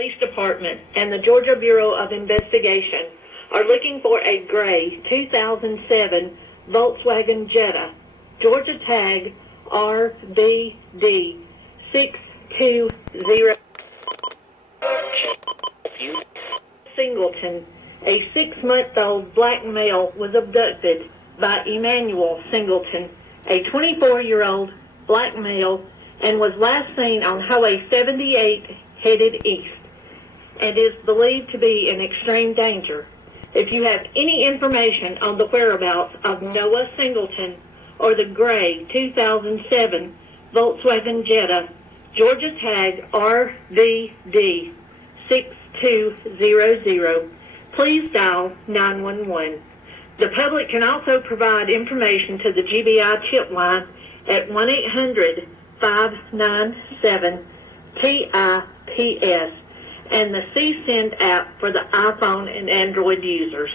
Police Department and the Georgia Bureau of Investigation are looking for a gray 2007 Volkswagen Jetta, Georgia tag RBD 620. Singleton, a 6-month-old black male, was abducted by Emmanuel Singleton, a 24-year-old black male, and was last seen on Highway 78 headed east, and is believed to be in extreme danger. If you have any information on the whereabouts of Noah Singleton or the gray 2007 Volkswagen Jetta, Georgia tag RVD 6200, please dial 911. The public can also provide information to the GBI tip line at 1-800-597-TIPS and the CSend app for the iPhone and Android users.